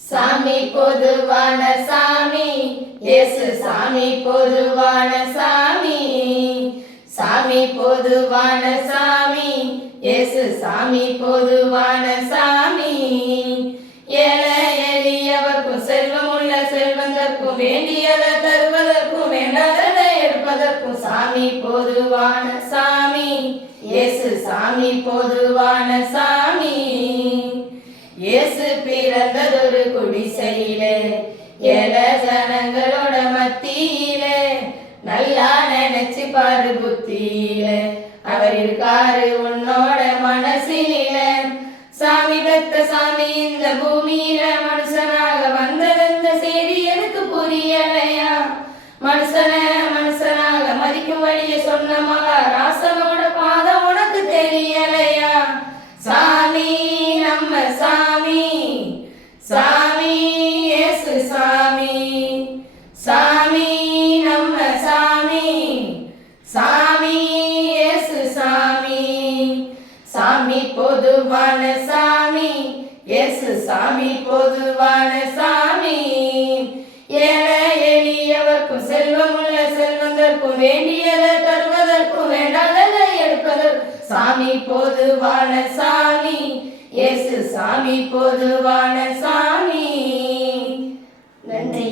சாமி பொதுவான சாமி, இயேசு சாமி பொதுவான சாமி. சாமி பொதுவான சாமி, இயேசு சாமி பொதுவான சாமி. ஏழை எளியவர்க்கும் செல்வமுள்ள செல்வந்தர்க்கும் வேண்டியதை தருவதற்கும் வேண்டாததை எடுப்பதற்கும் சாமி பொதுவான சாமி, இயேசு சாமி பொதுவான சாமி. இயேசு பிறந்ததொரு குடிசையிலே, ஏழை ஜனங்களோட மத்தியிலே. நல்லா நினைச்சு பாரு புத்தியில, அவர் இருக்காரு உன்னோட மனசினில. சாமி பெத்த சாமி இந்த பூமியில மனுஷனாக வந்ததெந்த செய்தி எனக்கு புரியலையா? மனுஷனாக மதிக்கும் வழிய சொன்ன மகாராசனோட பாதம் உனக்கு தெரியலையா? சாமி நம்ம சாமி, சாமி இயேசு சாமி. சாமி நம்ம சாமி, சாமி இயேசு சாமி. சாமி பொதுவான சாமி, இயேசு சாமி பொதுவான சாமி. ஏழை எளியவர்க்கும் செல்வமுள்ள செல்வந்தர்க்கும் வேண்டியதை தருவதற்கும் வேண்டாததை எடுப்பதற்கும் சாமி பொதுவான சாமி, இயேசு சாமி பொதுவான சாமி. நன்றி.